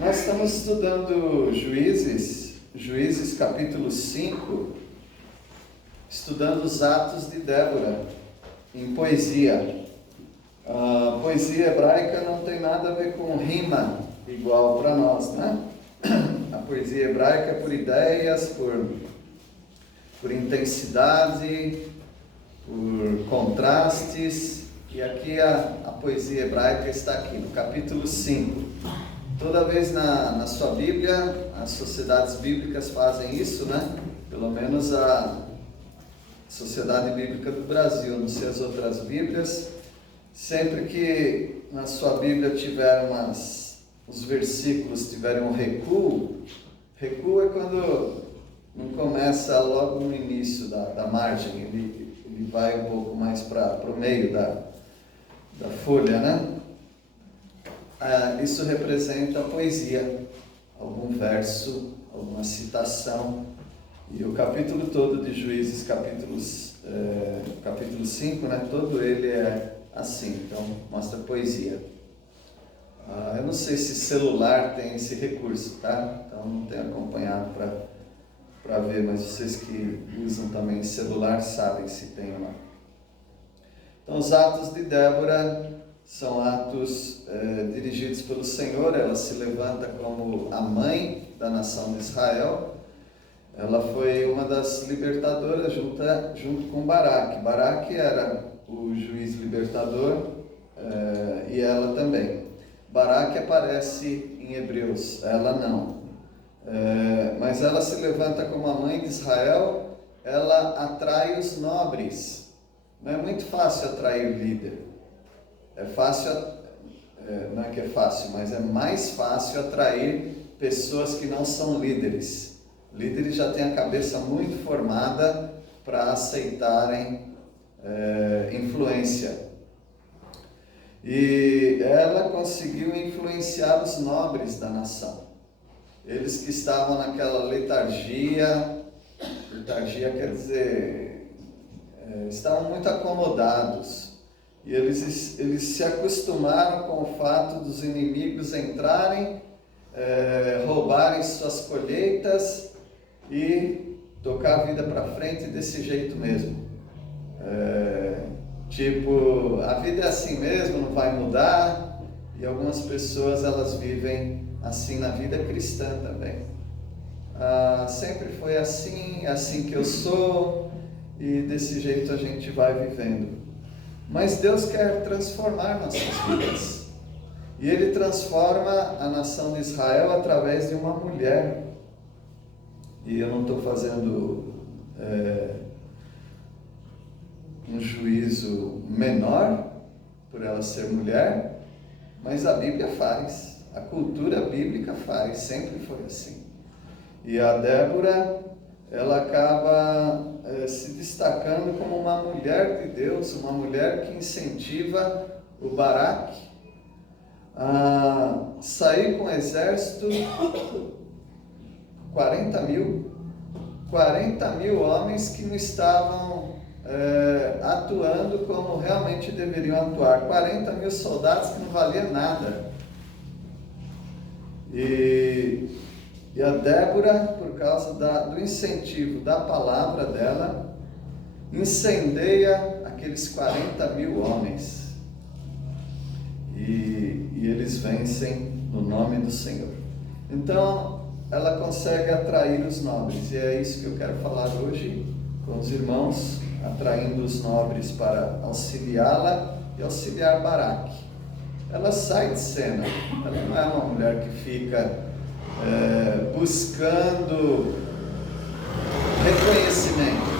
Nós estamos estudando Juízes capítulo 5, estudando os atos de Débora em poesia. A poesia hebraica não tem nada a ver com rima igual para nós, né? A poesia hebraica é por ideias, por intensidade, por contrastes, e aqui a poesia hebraica está aqui, no capítulo 5. Toda vez na sua Bíblia, as sociedades bíblicas fazem isso, né? Pelo menos a Sociedade Bíblica do Brasil, não sei as outras Bíblias. Sempre que na sua Bíblia tiver os versículos tiverem um recuo é quando não começa logo no início da margem, ele vai um pouco mais para o meio da folha, né? Isso representa a poesia, algum verso, alguma citação. E o capítulo todo de Juízes, capítulo 5, né? Todo ele é assim, então mostra poesia. Eu não sei se celular tem esse recurso, tá? Então não tenho acompanhado para ver, mas vocês que usam também celular sabem se tem lá. Então os atos de Débora são atos dirigidos pelo Senhor. Ela se levanta como a mãe da nação de Israel. Ela foi uma das libertadoras junto com Baraque. Baraque era o juiz libertador e ela também. Baraque aparece em Hebreus, ela não. Mas ela se levanta como a mãe de Israel, ela atrai os nobres. Não é muito fácil atrair líder. É fácil, não é que é fácil, mas é mais fácil atrair pessoas que não são líderes. Líderes já têm a cabeça muito formada para aceitarem influência. E ela conseguiu influenciar os nobres da nação. Eles que estavam naquela letargia quer dizer, estavam muito acomodados. E eles se acostumaram com o fato dos inimigos entrarem, roubarem suas colheitas e tocar a vida para frente desse jeito mesmo. Tipo, a vida é assim mesmo, não vai mudar. E algumas pessoas elas vivem assim na vida cristã também. Sempre foi assim, é assim que eu sou, e desse jeito a gente vai vivendo. Mas Deus quer transformar nossas vidas. E Ele transforma a nação de Israel através de uma mulher. E eu não estou fazendo um juízo menor por ela ser mulher, mas a Bíblia faz. A cultura bíblica faz, sempre foi assim. E a Débora, ela acaba se destacando como uma mulher de Deus, uma mulher que incentiva o Baraque a sair com o exército, 40 mil homens que não estavam atuando como realmente deveriam atuar, 40 mil soldados que não valiam nada. E a Débora, por causa do incentivo da palavra dela, incendeia aqueles 40 mil homens. E eles vencem no nome do Senhor. Então, ela consegue atrair os nobres. E é isso que eu quero falar hoje com os irmãos, atraindo os nobres para auxiliá-la e auxiliar Baraque. Ela sai de cena. Ela não é uma mulher que fica buscando reconhecimento.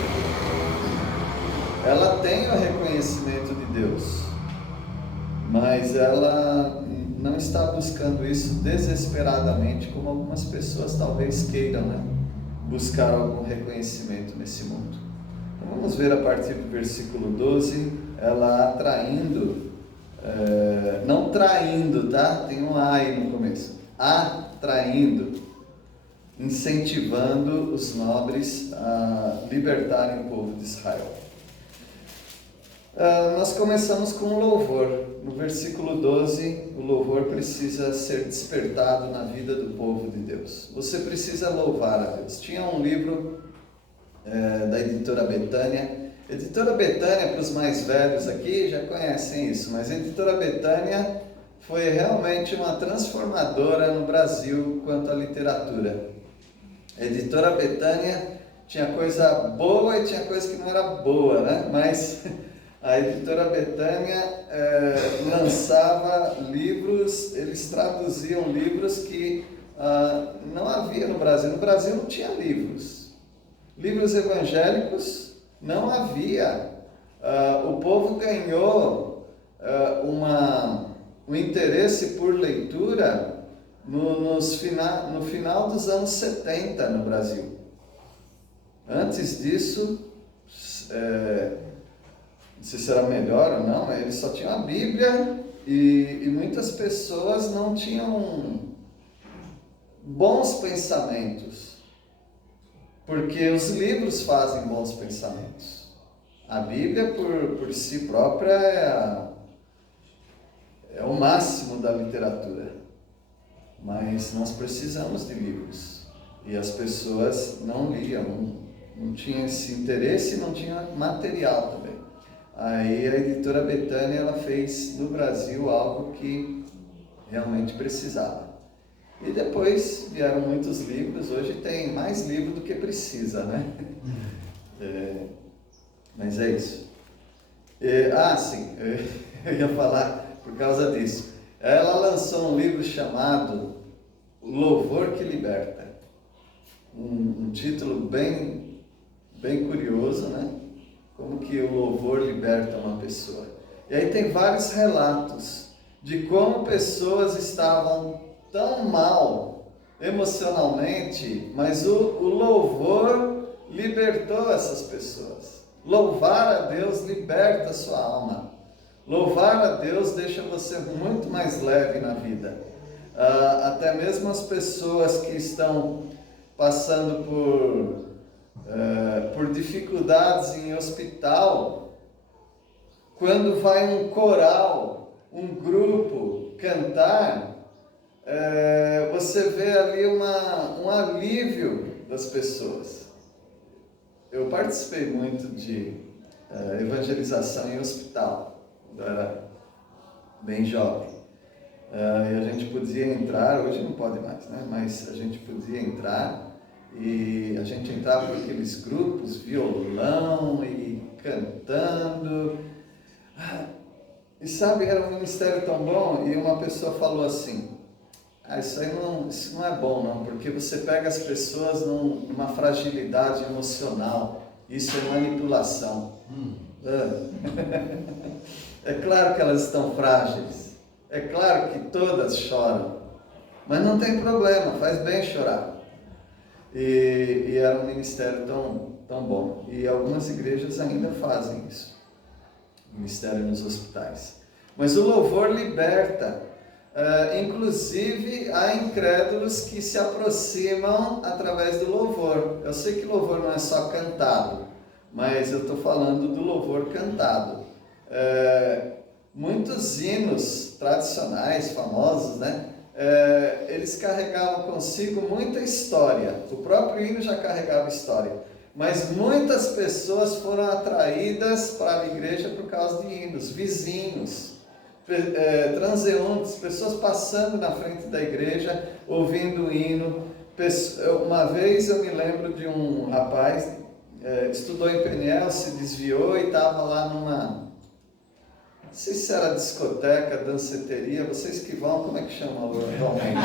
Ela tem o reconhecimento de Deus, mas ela não está buscando isso desesperadamente, como algumas pessoas talvez queiram, né? Buscar algum reconhecimento nesse mundo. Então vamos ver a partir do versículo 12, ela atraindo, não traindo, tá? Tem um A aí no começo. Atraindo, incentivando os nobres a libertarem o povo de Israel. Nós começamos com o louvor. No versículo 12, o louvor precisa ser despertado na vida do povo de Deus. Você precisa louvar a Deus. Tinha um livro da editora Betânia. Editora Betânia, para os mais velhos aqui, já conhecem isso, mas a editora Betânia foi realmente uma transformadora no Brasil quanto à literatura. A editora Betânia tinha coisa boa e tinha coisa que não era boa, né? Mas a editora Betânia lançava livros, eles traduziam livros que não havia no Brasil. No Brasil não tinha livros. Livros evangélicos não havia. O povo ganhou um interesse por leitura no final dos anos 70 no Brasil. Antes disso, não sei se era melhor ou não, eles só tinham a Bíblia e muitas pessoas não tinham bons pensamentos, porque os livros fazem bons pensamentos. A Bíblia por si própria é o máximo da literatura, mas nós precisamos de livros e as pessoas não liam, não tinham esse interesse e não tinha material também. Aí a editora Betânia ela fez no Brasil algo que realmente precisava. E depois vieram muitos livros, hoje tem mais livro do que precisa, né? Mas é isso. Sim, eu ia falar por causa disso. Ela lançou um livro chamado Louvor que Liberta. Um título bem curioso, né? Como que o louvor liberta uma pessoa. E aí tem vários relatos de como pessoas estavam tão mal emocionalmente, mas o louvor libertou essas pessoas. Louvar a Deus liberta a sua alma. Louvar a Deus deixa você muito mais leve na vida. Até mesmo as pessoas que estão passando por dificuldades em hospital, quando vai um coral, um grupo cantar, você vê ali um alívio das pessoas. Eu participei muito de evangelização em hospital, quando eu era bem jovem. E a gente podia entrar, hoje não pode mais, né? Mas a gente podia entrar e a gente entrava com aqueles grupos, violão e cantando. E sabe, era um ministério tão bom, e uma pessoa falou assim: isso não é bom não, porque você pega as pessoas numa fragilidade emocional, isso é manipulação. É claro que elas estão frágeis, é claro que todas choram, mas não tem problema, faz bem chorar. E era um ministério tão bom, e algumas igrejas ainda fazem isso, ministério nos hospitais. Mas o louvor liberta. Inclusive há incrédulos que se aproximam através do louvor. Eu sei que louvor não é só cantado, mas eu estou falando do louvor cantado. Muitos hinos tradicionais, famosos, né? Eles carregavam consigo muita história. O próprio hino já carregava história. Mas muitas pessoas foram atraídas para a igreja por causa de hinos, vizinhos, transeuntes, pessoas passando na frente da igreja, ouvindo o hino. Uma vez eu me lembro de um rapaz, estudou em Peniel, se desviou e estava lá numa, não sei se era discoteca, danceteria, vocês que vão, como é que chama atualmente?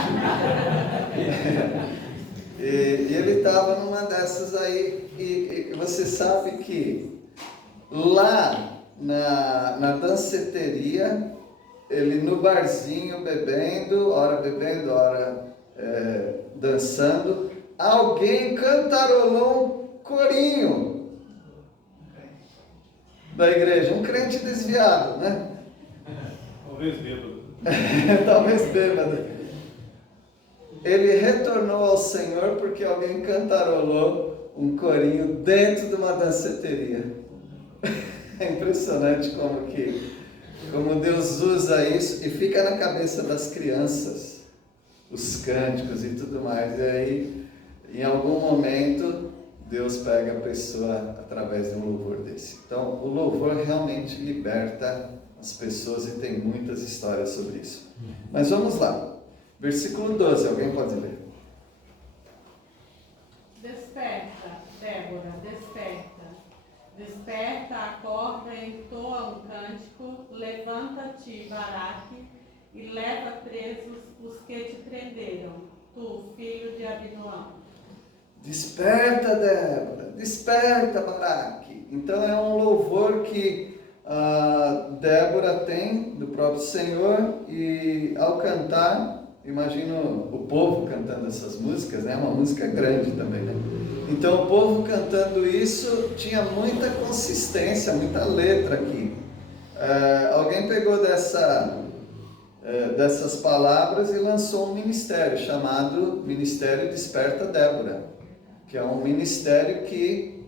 E ele estava numa dessas aí, e você sabe que lá na danceteria, ele no barzinho bebendo, ora dançando, alguém cantarolou um corinho da igreja, um crente desviado, né? Talvez bêbado. Talvez bêbado. Ele retornou ao Senhor porque alguém cantarolou um corinho dentro de uma danceteria. É impressionante como Deus usa isso e fica na cabeça das crianças, os cânticos e tudo mais. E aí, em algum momento, Deus pega a pessoa através de um louvor desse. Então, o louvor realmente liberta as pessoas e tem muitas histórias sobre isso. Mas vamos lá. Versículo 12, alguém pode ler? Desperta, Débora, desperta. Desperta, acorda, entoa um cântico, levanta-te, Baraque, e leva presos os que te prenderam, tu, filho de Abinoão. Desperta, Débora, desperta, Baraque. Então é um louvor que Débora tem do próprio Senhor, e ao cantar, imagino o povo cantando essas músicas, né? Uma música grande também, né? Então o povo cantando isso tinha muita consistência, muita letra aqui. Alguém pegou dessas palavras e lançou um ministério chamado Ministério Desperta Débora, que é um ministério que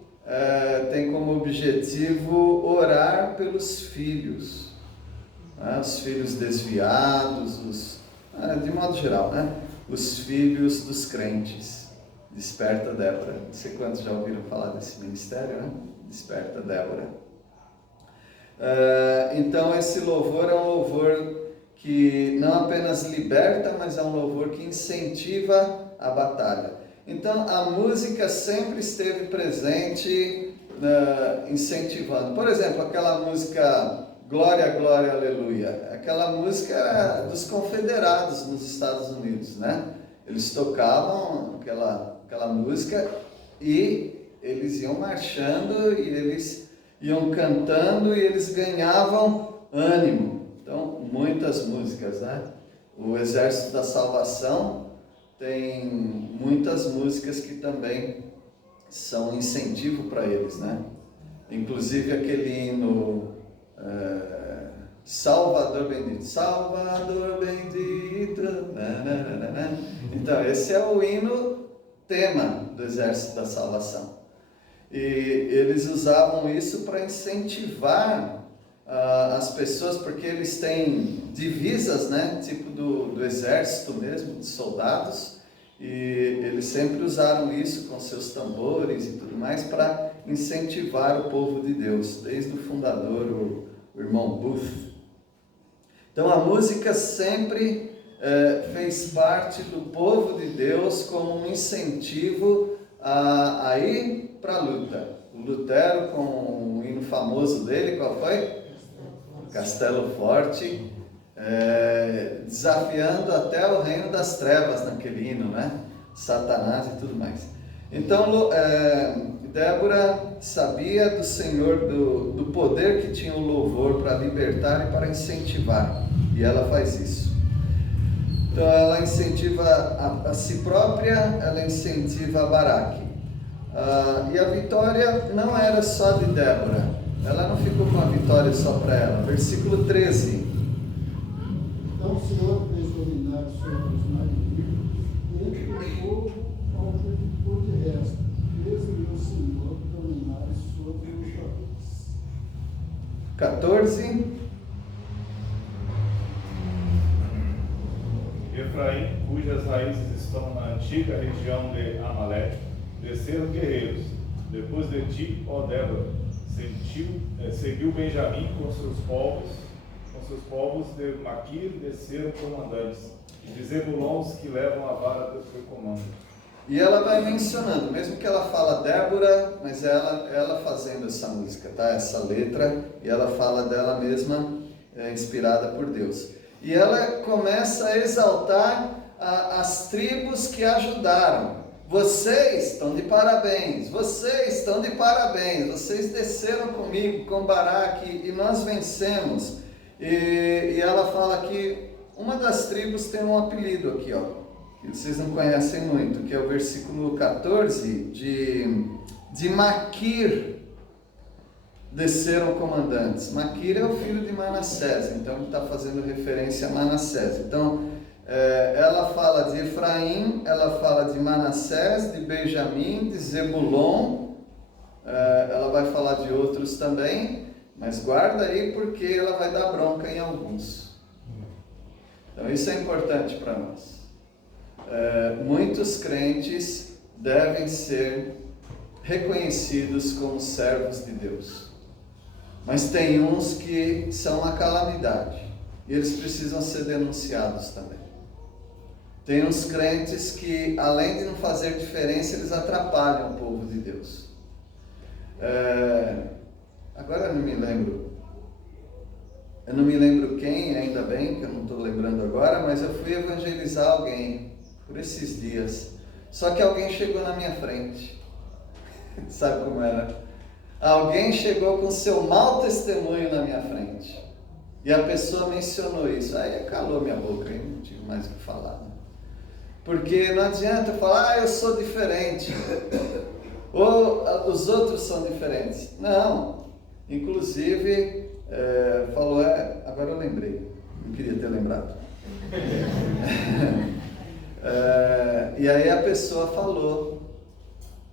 tem como objetivo orar pelos filhos, né? Os filhos desviados, de modo geral, né? Os filhos dos crentes. Desperta Débora. Não sei quantos já ouviram falar desse ministério, né? Desperta Débora. Então esse louvor é um louvor que não apenas liberta, mas é um louvor que incentiva a batalha. Então a música sempre esteve presente, incentivando. Por exemplo, aquela música Glória, Glória, Aleluia. Aquela música era dos confederados nos Estados Unidos, né? Eles tocavam aquela música e eles iam marchando e eles iam cantando e eles ganhavam ânimo. Então, muitas músicas, né? O Exército da Salvação tem muitas músicas que também são incentivo para eles, né? Inclusive aquele hino Salvador Bendito, Salvador Bendito, nananana. Então esse é o hino tema do Exército da Salvação, e eles usavam isso para incentivar as pessoas, porque eles têm divisas, né, tipo do exército mesmo, de soldados, e eles sempre usaram isso com seus tambores e tudo mais para incentivar o povo de Deus, desde o fundador, o irmão Booth. Então a música sempre fez parte do povo de Deus como um incentivo a ir para a luta. O Lutero, com o hino famoso dele, qual foi? Castelo Forte, desafiando até o reino das trevas naquele hino, né? Satanás e tudo mais. Então Débora sabia do Senhor, do poder que tinha o louvor para libertar e para incentivar, e ela faz isso. Então ela incentiva a si própria, ela incentiva a Baraque. E a vitória não era só de Débora, ela não ficou com a vitória só para ela. Versículo 13. Então o Senhor fez dominar sobre os malignos, e entregou ao creditor de resto, fez-lhe o Senhor dominar sobre os juízes. 14. Efraim, cujas raízes estão na antiga região de Amaleque, desceram guerreiros. Depois de ti, ó Débora, seguiu Benjamim com seus povos de Maquir, desceram comandantes, e de Zebulon os que levam a vara do seu comando. E ela vai mencionando, mesmo que ela fala Débora, mas ela fazendo essa música, tá? Essa letra, e ela fala dela mesma, inspirada por Deus. E ela começa a exaltar as tribos que ajudaram. Vocês estão de parabéns, vocês estão de parabéns, vocês desceram comigo, com Baraque, e nós vencemos. E ela fala que uma das tribos tem um apelido aqui, ó, que vocês não conhecem muito, que é o versículo 14, de Maquir desceram comandantes. Maquir é o filho de Manassés, então ele está fazendo referência a Manassés. Então, ela fala de Efraim, ela fala de Manassés, de Benjamim, de Zebulon, ela vai falar de outros também, mas guarda aí porque ela vai dar bronca em alguns. Então isso é importante para nós. Muitos crentes devem ser reconhecidos como servos de Deus, mas tem uns que são uma calamidade e eles precisam ser denunciados também. Tem uns crentes que, além de não fazer diferença, eles atrapalham o povo de Deus. Agora eu não me lembro quem, ainda bem que eu não estou lembrando agora, mas eu fui evangelizar alguém por esses dias. Só que alguém chegou na minha frente. Sabe como era? Alguém chegou com seu mau testemunho na minha frente. E a pessoa mencionou isso. Aí calou minha boca, aí não tive mais o que falar. Né? Porque não adianta falar, eu sou diferente. Ou os outros são diferentes. Não. Inclusive, falou, agora eu lembrei. Não queria ter lembrado. E aí a pessoa falou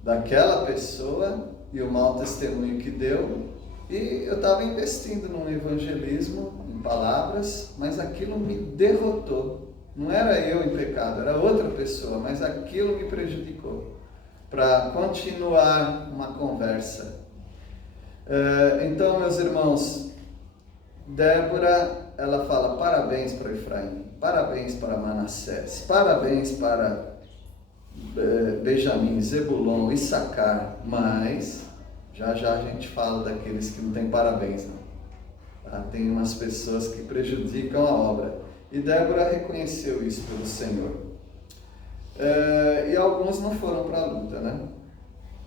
daquela pessoa e o mau testemunho que deu, e eu estava investindo num evangelismo, em palavras, mas aquilo me derrotou. Não era eu em pecado, era outra pessoa, mas aquilo me prejudicou para continuar uma conversa. Então, meus irmãos, Débora, ela fala parabéns para Efraim, parabéns para Manassés, parabéns para Benjamim, Zebulon, Issacar, mas já a gente fala daqueles que não tem parabéns, não. Tá? Tem umas pessoas que prejudicam a obra, e Débora reconheceu isso pelo Senhor. E alguns não foram para a luta, né?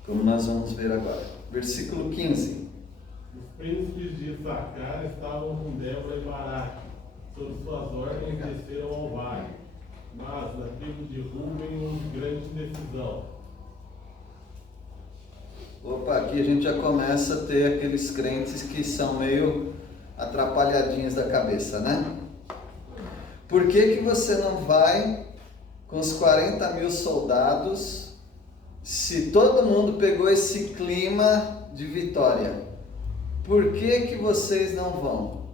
Como nós vamos ver agora. Versículo 15. Os príncipes de Issacar estavam com Débora e Baraque, sob suas ordens desceram ao vale, mas na tribo de Rúben houve grande indecisão. Opa, aqui a gente já começa a ter aqueles crentes que são meio atrapalhadinhos da cabeça, né? Por que você não vai com os 40 mil soldados se todo mundo pegou esse clima de vitória? Por que vocês não vão?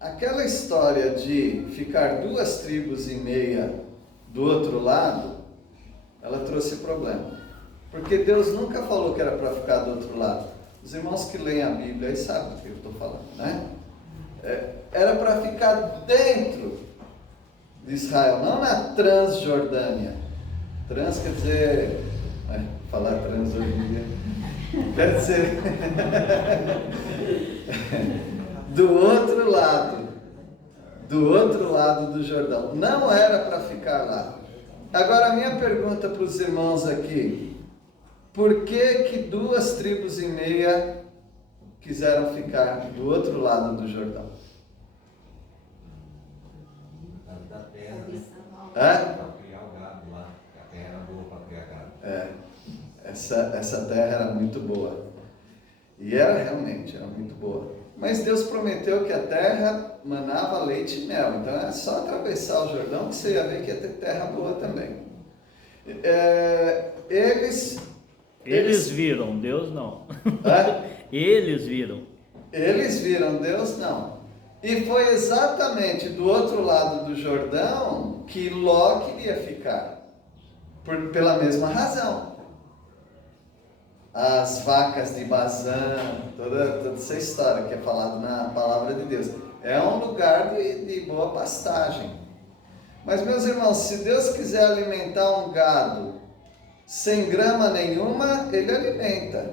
Aquela história de ficar 2 tribos e meia do outro lado, ela trouxe problema. Porque Deus nunca falou que era para ficar do outro lado. Os irmãos que leem a Bíblia aí sabem do que eu estou falando, né? Era para ficar dentro de Israel, não na Transjordânia. Trans quer dizer... falar trans hoje em dia... Quer dizer... do outro lado do Jordão. Não era para ficar lá. Agora, a minha pergunta para os irmãos aqui: por que 2 tribos e meia quiseram ficar do outro lado do Jordão? Da terra, né? Para criar o gado lá, a terra era boa para criar gado. Essa terra era muito boa. E era muito boa. Mas Deus prometeu que a terra manava leite e mel. Então é só atravessar o Jordão que você ia ver que ia ter terra boa também. Eles viram, Deus não. Eles viram, Deus não. E foi exatamente do outro lado do Jordão que Ló queria ficar. Pela mesma razão. As vacas de Bazã, toda essa história que é falada na palavra de Deus. É um lugar de boa pastagem. Mas, meus irmãos, se Deus quiser alimentar um gado sem grama nenhuma, Ele alimenta.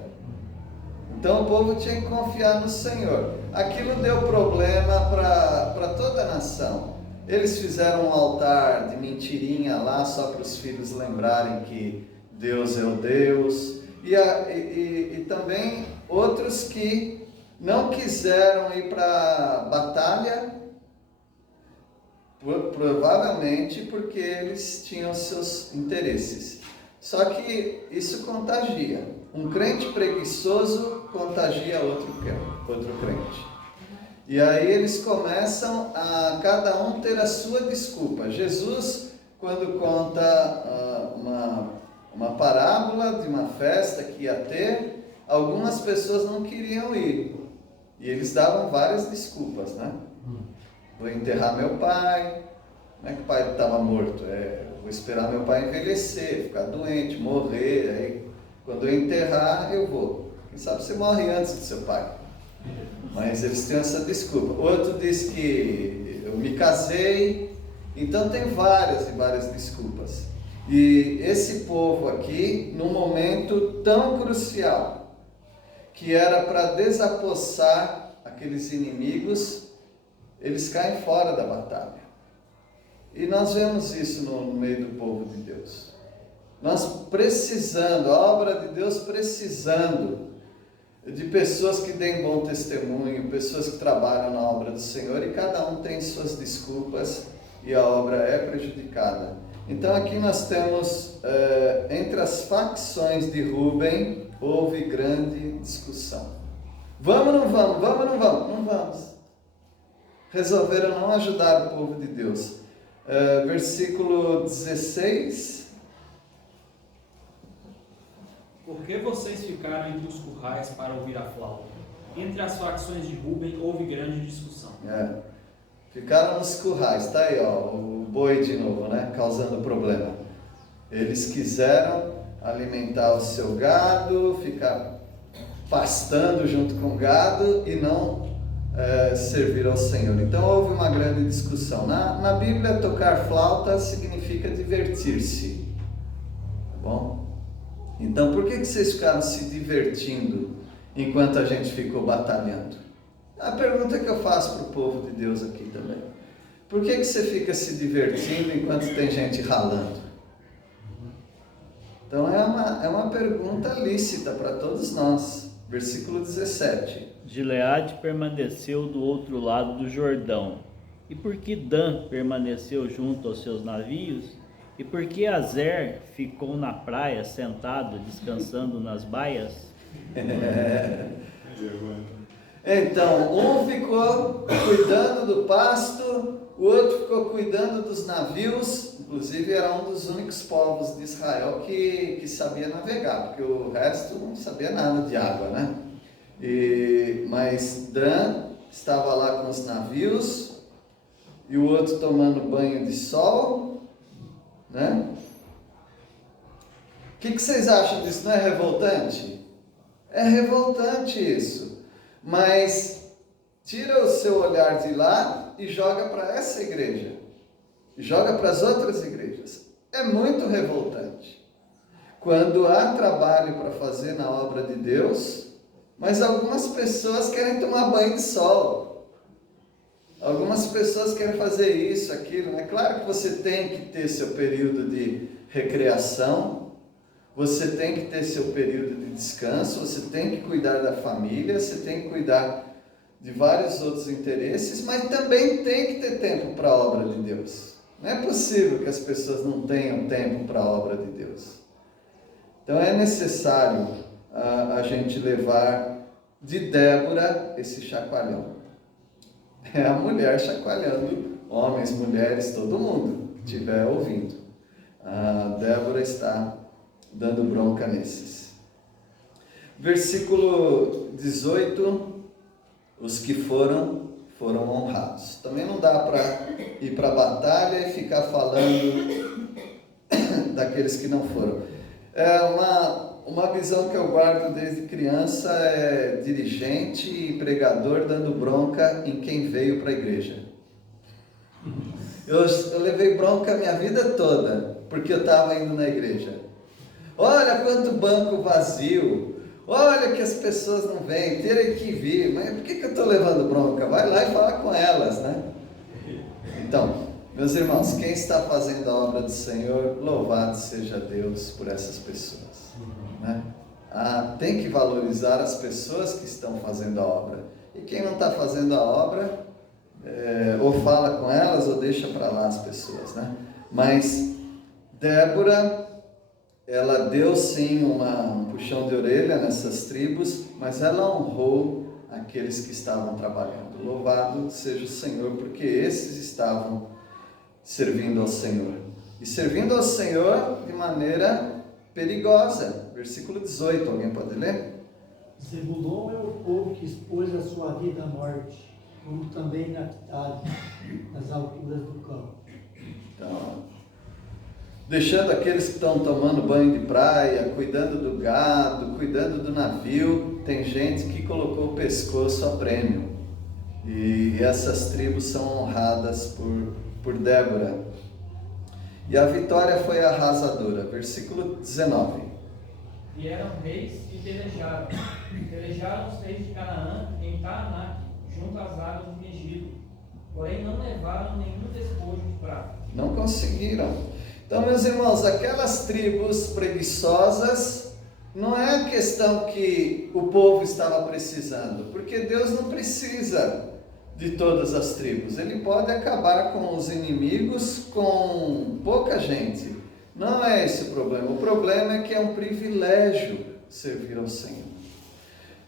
Então o povo tinha que confiar no Senhor. Aquilo deu problema para toda a nação. Eles fizeram um altar de mentirinha lá, só para os filhos lembrarem que Deus é o Deus. E também outros que não quiseram ir para a batalha, provavelmente porque eles tinham seus interesses. Só que isso contagia. Um crente preguiçoso contagia outro crente. E aí eles começam a cada um ter a sua desculpa. Jesus, quando conta uma parábola de uma festa que ia ter, algumas pessoas não queriam ir. E eles davam várias desculpas, né? Vou enterrar meu pai. Como é que o pai estava morto? Vou esperar meu pai envelhecer, ficar doente, morrer. Aí, quando eu enterrar, eu vou. Quem sabe você morre antes do seu pai. Mas eles têm essa desculpa. Outro diz que eu me casei. Então tem várias e várias desculpas. E esse povo aqui, num momento tão crucial, que era para desapossar aqueles inimigos, eles caem fora da batalha. E nós vemos isso no meio do povo de Deus. Nós precisando, a obra de Deus precisando de pessoas que deem bom testemunho, pessoas que trabalham na obra do Senhor, e cada um tem suas desculpas e a obra é prejudicada. Então aqui nós temos, entre as facções de Rúben, houve grande discussão. Vamos ou não vamos? Vamos ou não vamos? Não vamos. Resolveram não ajudar o povo de Deus. Versículo 16. Por que vocês ficaram entre os currais para ouvir a flauta? Entre as facções de Rúben houve grande discussão. Ficaram nos currais, tá aí, ó, o boi de novo, né, causando problema. Eles quiseram alimentar o seu gado, ficar pastando junto com o gado e não servir ao Senhor. Então houve uma grande discussão. Na Bíblia, tocar flauta significa divertir-se, tá bom? Então por que vocês ficaram se divertindo enquanto a gente ficou batalhando? A pergunta que eu faço para o povo de Deus aqui também. Por que você fica se divertindo enquanto tem gente ralando? Então é uma pergunta lícita para todos nós. Versículo 17. Gileade permaneceu do outro lado do Jordão. E por que Dan permaneceu junto aos seus navios? E por que Azer ficou na praia sentado, descansando nas baias? Então, um ficou cuidando do pasto, o outro ficou cuidando dos navios. Inclusive era um dos únicos povos de Israel que sabia navegar, porque o resto não sabia nada de água, né? Mas Dan estava lá com os navios e o outro tomando banho de sol, né? O que vocês acham disso? Não é revoltante? É revoltante isso. Mas tira o seu olhar de lá e joga para essa igreja. Joga para as outras igrejas. É muito revoltante. Quando há trabalho para fazer na obra de Deus, mas algumas pessoas querem tomar banho de sol. Algumas pessoas querem fazer isso, aquilo. É claro que você tem que ter seu período de recreação. Você tem que ter seu período de descanso, você tem que cuidar da família, você tem que cuidar de vários outros interesses, mas também tem que ter tempo para a obra de Deus. Não é possível que as pessoas não tenham tempo para a obra de Deus. Então é necessário a gente levar de Débora esse chacoalhão. É a mulher chacoalhando, homens, mulheres, todo mundo que estiver ouvindo. A Débora está dando bronca nesses. Versículo 18, os que foram honrados. Também não dá para ir para a batalha e ficar falando daqueles que não foram. Uma visão que eu guardo desde criança é dirigente e pregador dando bronca em quem veio para a igreja. Eu levei bronca a minha vida toda, porque eu estava indo na igreja. Olha quanto banco vazio, olha que as pessoas não vêm, terem que vir, mas por que eu estou levando bronca? Vai lá e fala com elas, né? Então, meus irmãos, quem está fazendo a obra do Senhor, louvado seja Deus por essas pessoas, né? Tem que valorizar as pessoas que estão fazendo a obra, e quem não está fazendo a obra, ou fala com elas, ou deixa para lá as pessoas, né? Mas Débora, ela deu sim um puxão de orelha nessas tribos, mas ela honrou aqueles que estavam trabalhando. Louvado seja o Senhor, porque esses estavam servindo ao Senhor. E servindo ao Senhor de maneira perigosa. Versículo 18, alguém pode ler? Zebulon é o povo que expôs a sua vida à morte, como também Naphtali, nas alturas do campo. Então, deixando aqueles que estão tomando banho de praia, cuidando do gado, cuidando do navio, tem gente que colocou o pescoço a prêmio. E essas tribos são honradas por Débora. E a vitória foi arrasadora. Versículo 19. Vieram reis e pelejaram. Pelejaram os reis de Canaã em Taanac, junto às águas do Megiddo. Porém não levaram nenhum despojo de prata. Não conseguiram. Então, meus irmãos, aquelas tribos preguiçosas, não é a questão que o povo estava precisando, porque Deus não precisa de todas as tribos. Ele pode acabar com os inimigos com pouca gente. Não é esse o problema. O problema é que é um privilégio servir ao Senhor.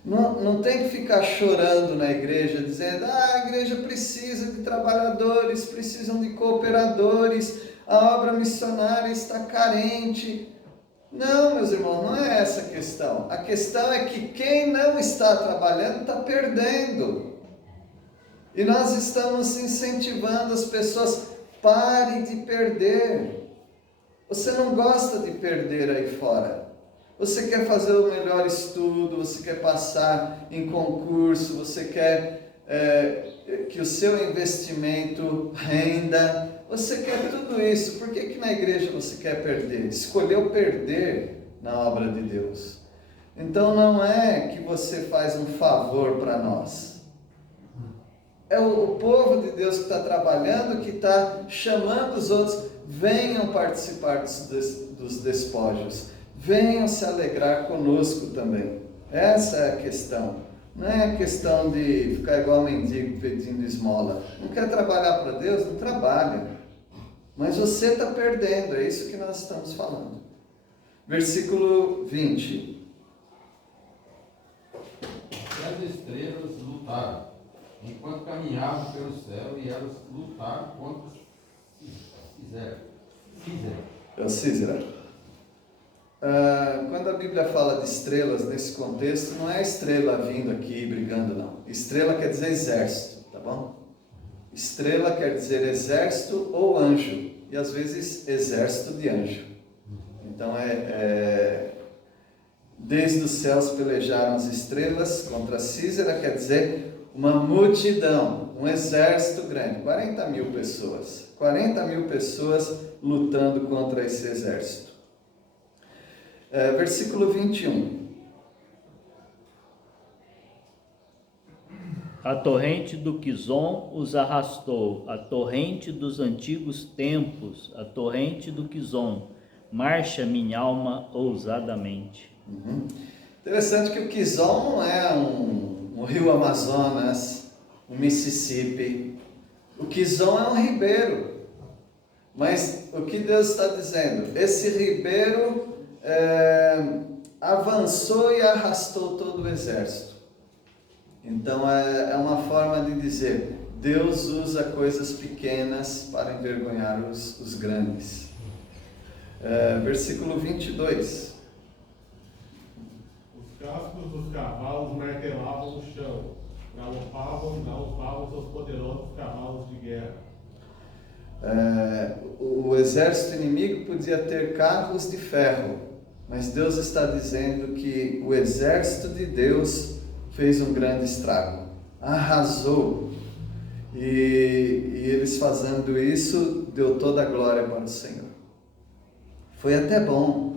Não tem que ficar chorando na igreja, dizendo, a igreja precisa de trabalhadores, precisam de cooperadores, a obra missionária está carente. Não, meus irmãos, não é essa a questão. A questão é que quem não está trabalhando está perdendo. E nós estamos incentivando as pessoas, pare de perder. Você não gosta de perder aí fora. Você quer fazer o melhor estudo, você quer passar em concurso, você quer que o seu investimento renda. Você quer tudo isso. Por que na igreja você quer perder? Escolheu perder na obra de Deus. Então não é que você faz um favor para nós. É o povo de Deus que está trabalhando, que está chamando os outros. Venham participar dos despojos. Venham se alegrar conosco também. Essa é a questão. Não é a questão de ficar igual mendigo pedindo esmola. Não quer trabalhar para Deus? Não trabalha. Mas você está perdendo. É isso que nós estamos falando. Versículo 20. As estrelas lutaram, enquanto caminhavam pelo céu, e elas lutaram contra Císera. Quando a Bíblia fala de estrelas nesse contexto, não é estrela vindo aqui brigando, não. Estrela quer dizer exército, tá bom? Estrela quer dizer exército ou anjo, e às vezes exército de anjo. Então desde os céus pelejaram as estrelas contra Císera, quer dizer uma multidão, um exército grande, 40 mil pessoas. 40 mil pessoas lutando contra esse exército. Versículo 21. A torrente do Quizon os arrastou, a torrente dos antigos tempos, a torrente do Quizon, marcha minha alma ousadamente. Interessante que o Quizon não é um rio Amazonas, um Mississippi. O Quizon é um ribeiro. Mas o que Deus está dizendo? Esse ribeiro avançou e arrastou todo o exército. Então é uma forma de dizer, Deus usa coisas pequenas para envergonhar os grandes. Versículo 22. Os cascos dos cavalos martelavam o chão, galopavam seus poderosos cavalos de guerra. O exército inimigo podia ter carros de ferro, mas Deus está dizendo que o exército de Deus fez um grande estrago, arrasou, e eles fazendo isso, deu toda a glória para o Senhor. Foi até bom,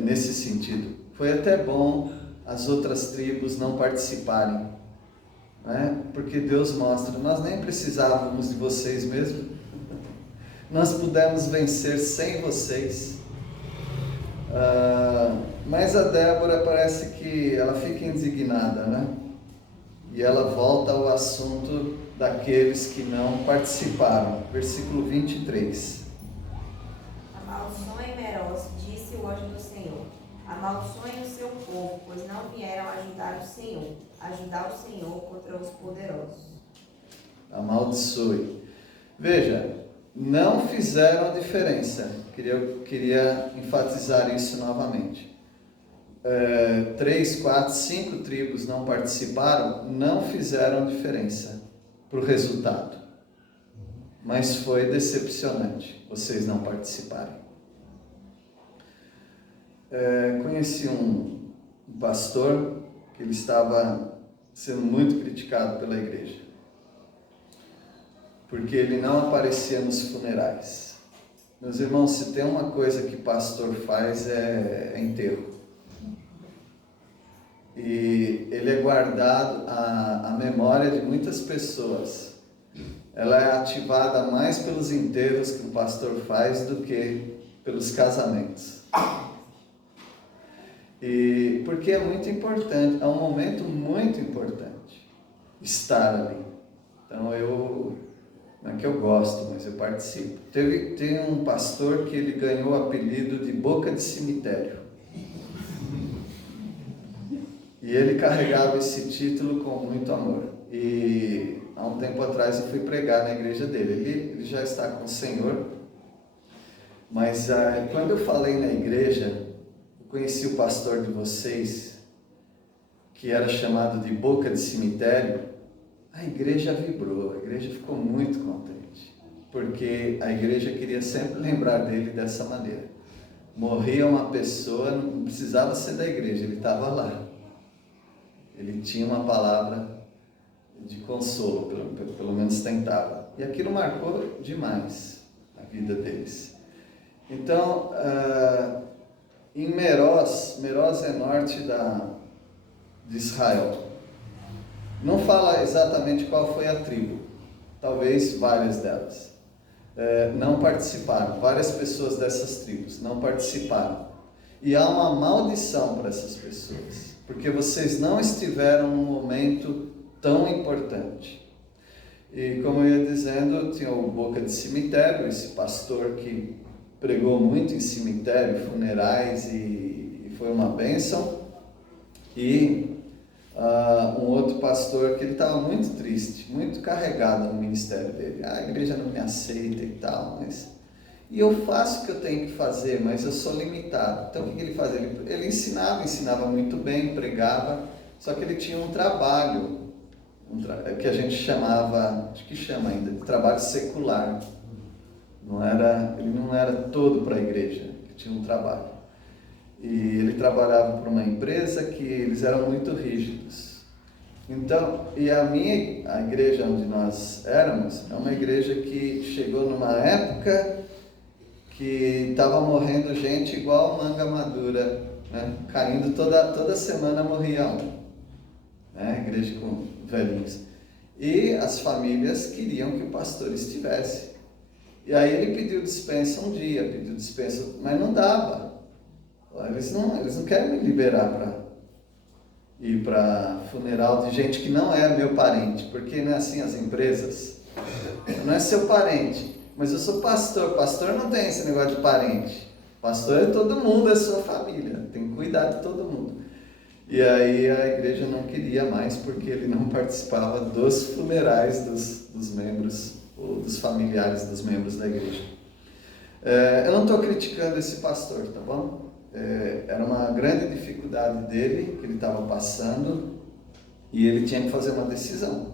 nesse sentido, foi até bom as outras tribos não participarem, né? Porque Deus mostra, nós nem precisávamos de vocês mesmo, nós pudemos vencer sem vocês. Mas a Débora parece que ela fica indignada, né? E ela volta ao assunto daqueles que não participaram. Versículo 23. Amaldiçoe Meroz, disse o anjo do Senhor. Amaldiçoem o seu povo, pois não vieram ajudar o Senhor contra os poderosos. Amaldiçoe. Veja, não fizeram a diferença. Queria enfatizar isso novamente. 3, 4, 5 tribos não participaram, não fizeram diferença para o resultado. Mas foi decepcionante vocês não participarem. Conheci um pastor que ele estava sendo muito criticado pela igreja, porque ele não aparecia nos funerais. Meus irmãos, se tem uma coisa que pastor faz é enterro. E ele é guardado, a memória de muitas pessoas, ela é ativada mais pelos enterros que o pastor faz do que pelos casamentos. E porque é muito importante, é um momento muito importante estar ali. Então não é que eu gosto, mas eu participo. Tem um pastor que ele ganhou o apelido de Boca de Cemitério. E ele carregava esse título com muito amor. E há um tempo atrás eu fui pregar na igreja dele. Ele já está com o Senhor. Mas quando eu falei na igreja, eu conheci o pastor de vocês, que era chamado de Boca de Cemitério. A igreja vibrou, a igreja ficou muito contente. Porque a igreja queria sempre lembrar dele dessa maneira. Morria uma pessoa, não precisava ser da igreja, ele estava lá. Ele tinha uma palavra de consolo, pelo menos tentava. E aquilo marcou demais a vida deles. Então, em Meroz é norte de Israel. Não fala exatamente qual foi a tribo, talvez várias delas. Não participaram, várias pessoas dessas tribos não participaram. E há uma maldição para essas pessoas, porque vocês não estiveram num momento tão importante. E como eu ia dizendo, tinha o Boca de Cemitério, esse pastor que pregou muito em cemitério, funerais, e foi uma bênção. E um outro pastor que ele estava muito triste, muito carregado no ministério dele. A igreja não me aceita e tal, e eu faço o que eu tenho que fazer, mas eu sou limitado. Então o que ele fazia? Ele ensinava muito bem, pregava, só que ele tinha um trabalho, que a gente chamava, acho que chama ainda, de trabalho secular. Ele não era todo para a igreja, ele tinha um trabalho. E ele trabalhava para uma empresa que eles eram muito rígidos. Então, a igreja onde nós éramos, é uma igreja que chegou numa época que estava morrendo gente igual manga madura, né? Caindo toda semana morria um, né? Igreja com velhinhos. E as famílias queriam que o pastor estivesse. E aí ele pediu dispensa um dia, mas não dava. Eles não querem me liberar para ir para funeral de gente que não é meu parente, porque não é assim as empresas. Não é seu parente, mas eu sou pastor. Pastor não tem esse negócio de parente. Pastor é todo mundo, é sua família. Tem que cuidar de todo mundo. E aí a igreja não queria mais, porque ele não participava dos funerais dos membros, ou dos familiares dos membros da igreja. Eu não estou criticando esse pastor, tá bom? Era uma grande dificuldade dele, que ele estava passando, e ele tinha que fazer uma decisão.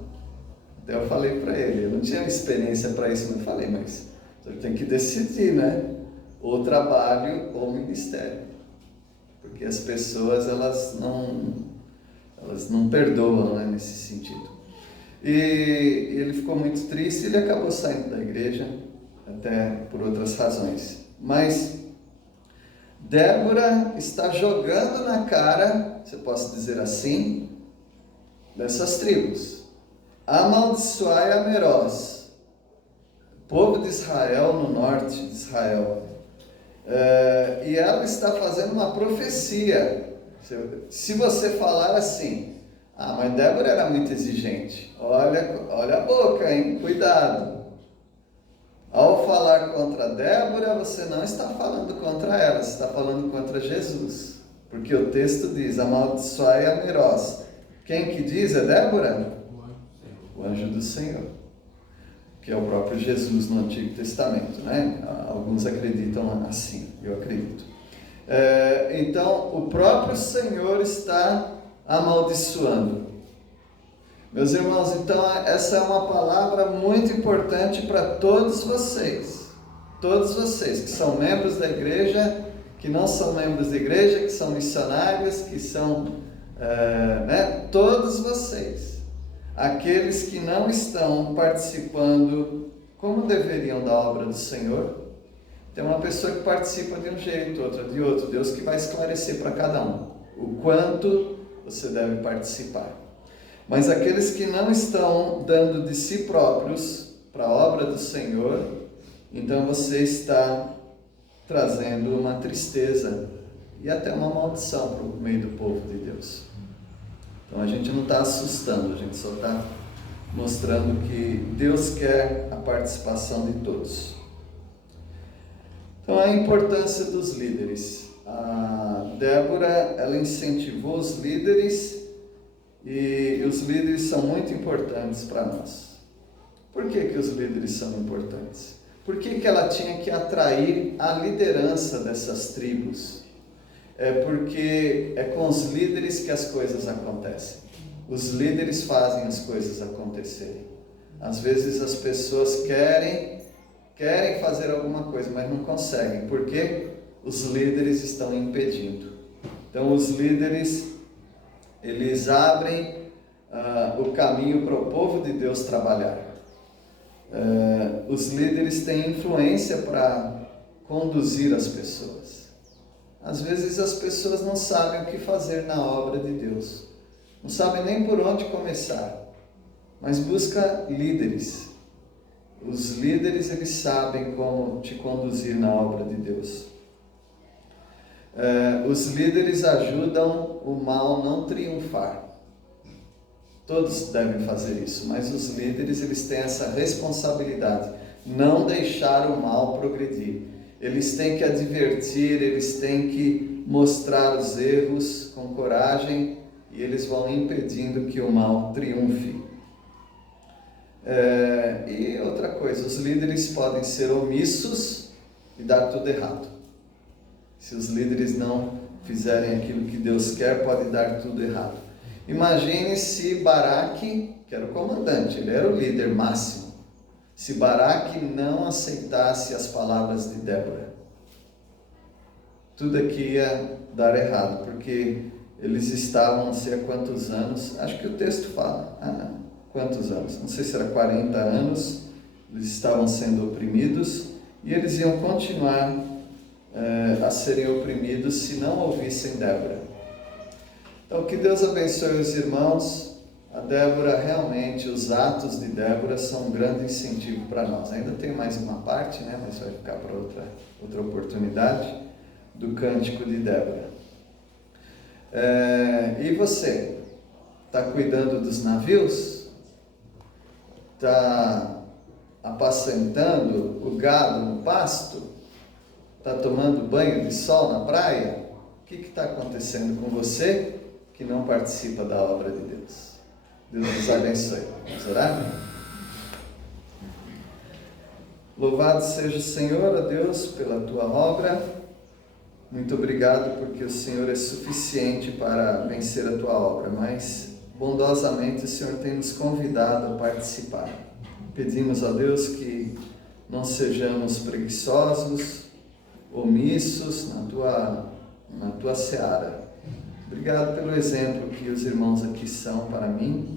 Até eu falei para ele, eu não tinha experiência para isso, mas eu falei, mas você tem que decidir, né? Ou trabalho ou ministério. Porque as pessoas, elas não perdoam, né, nesse sentido. E ele ficou muito triste, ele acabou saindo da igreja, até por outras razões. Mas Débora está jogando na cara, se eu posso dizer assim, dessas tribos. Amaldiçoai a Meroz, povo de Israel, no norte de Israel. E ela está fazendo uma profecia. Se você falar assim, mas Débora era muito exigente, olha a boca, hein? Cuidado. Ao falar contra Débora, você não está falando contra ela, você está falando contra Jesus. Porque o texto diz, amaldiçoai a Meroz. Quem que diz? É Débora? O anjo do Senhor. Que é o próprio Jesus no Antigo Testamento, né? Alguns acreditam assim, eu acredito. Então, o próprio Senhor está amaldiçoando. Meus irmãos, então essa é uma palavra muito importante para todos vocês que são membros da igreja, que não são membros da igreja, que são missionários, que são, todos vocês, aqueles que não estão participando como deveriam da obra do Senhor. Tem uma pessoa que participa de um jeito, outra de outro. Deus que vai esclarecer para cada um o quanto você deve participar. Mas aqueles que não estão dando de si próprios para a obra do Senhor, então você está trazendo uma tristeza e até uma maldição para o meio do povo de Deus. Então a gente não está assustando, a gente só está mostrando que Deus quer a participação de todos. Então a importância dos líderes. A Débora, ela incentivou os líderes, e os líderes são muito importantes para nós. Por que os líderes são importantes? Por que ela tinha que atrair a liderança dessas tribos? Porque é com os líderes que as coisas acontecem. Os líderes fazem as coisas acontecerem. Às vezes as pessoas querem fazer alguma coisa, mas não conseguem, porque os líderes estão impedindo. Então os líderes, eles abrem o caminho para o povo de Deus trabalhar. Os líderes têm influência para conduzir as pessoas. Às vezes as pessoas não sabem o que fazer na obra de Deus, não sabem nem por onde começar, mas busca líderes. Os líderes, eles sabem como te conduzir na obra de Deus. Os líderes ajudam o mal não triunfar. Todos devem fazer isso, mas os líderes, eles têm essa responsabilidade, não deixar o mal progredir. Eles têm que advertir, eles têm que mostrar os erros com coragem, e eles vão impedindo que o mal triunfe. E outra coisa, os líderes podem ser omissos e dar tudo errado. Se os líderes não fizerem aquilo que Deus quer, pode dar tudo errado. Imagine se Baraque, que era o comandante, ele era o líder máximo, se Baraque não aceitasse as palavras de Débora. Tudo aqui ia dar errado, porque eles estavam não sei há quantos anos, acho que o texto fala, quantos anos? Não sei se era 40 anos, eles estavam sendo oprimidos, e eles iam continuar a serem oprimidos se não ouvissem Débora. Então, que Deus abençoe os irmãos. A Débora, realmente, os atos de Débora são um grande incentivo para nós. Ainda tem mais uma parte, mas vai ficar para outra oportunidade, do Cântico de Débora. E você? Está cuidando dos navios? Está apacentando o gado no pasto? Está tomando banho de sol na praia? O que está acontecendo com você que não participa da obra de Deus? Deus nos abençoe. Vamos orar? Louvado seja o Senhor, ó Deus, pela Tua obra. Muito obrigado porque o Senhor é suficiente para vencer a Tua obra, mas bondosamente o Senhor tem nos convidado a participar. Pedimos a Deus que não sejamos preguiçosos, omissos na Tua seara. Obrigado pelo exemplo que os irmãos aqui são para mim,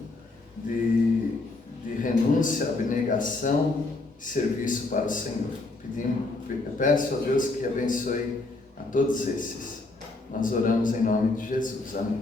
de renúncia, abnegação e serviço para o Senhor. Peço a Deus que abençoe a todos esses. Nós oramos em nome de Jesus. Amém.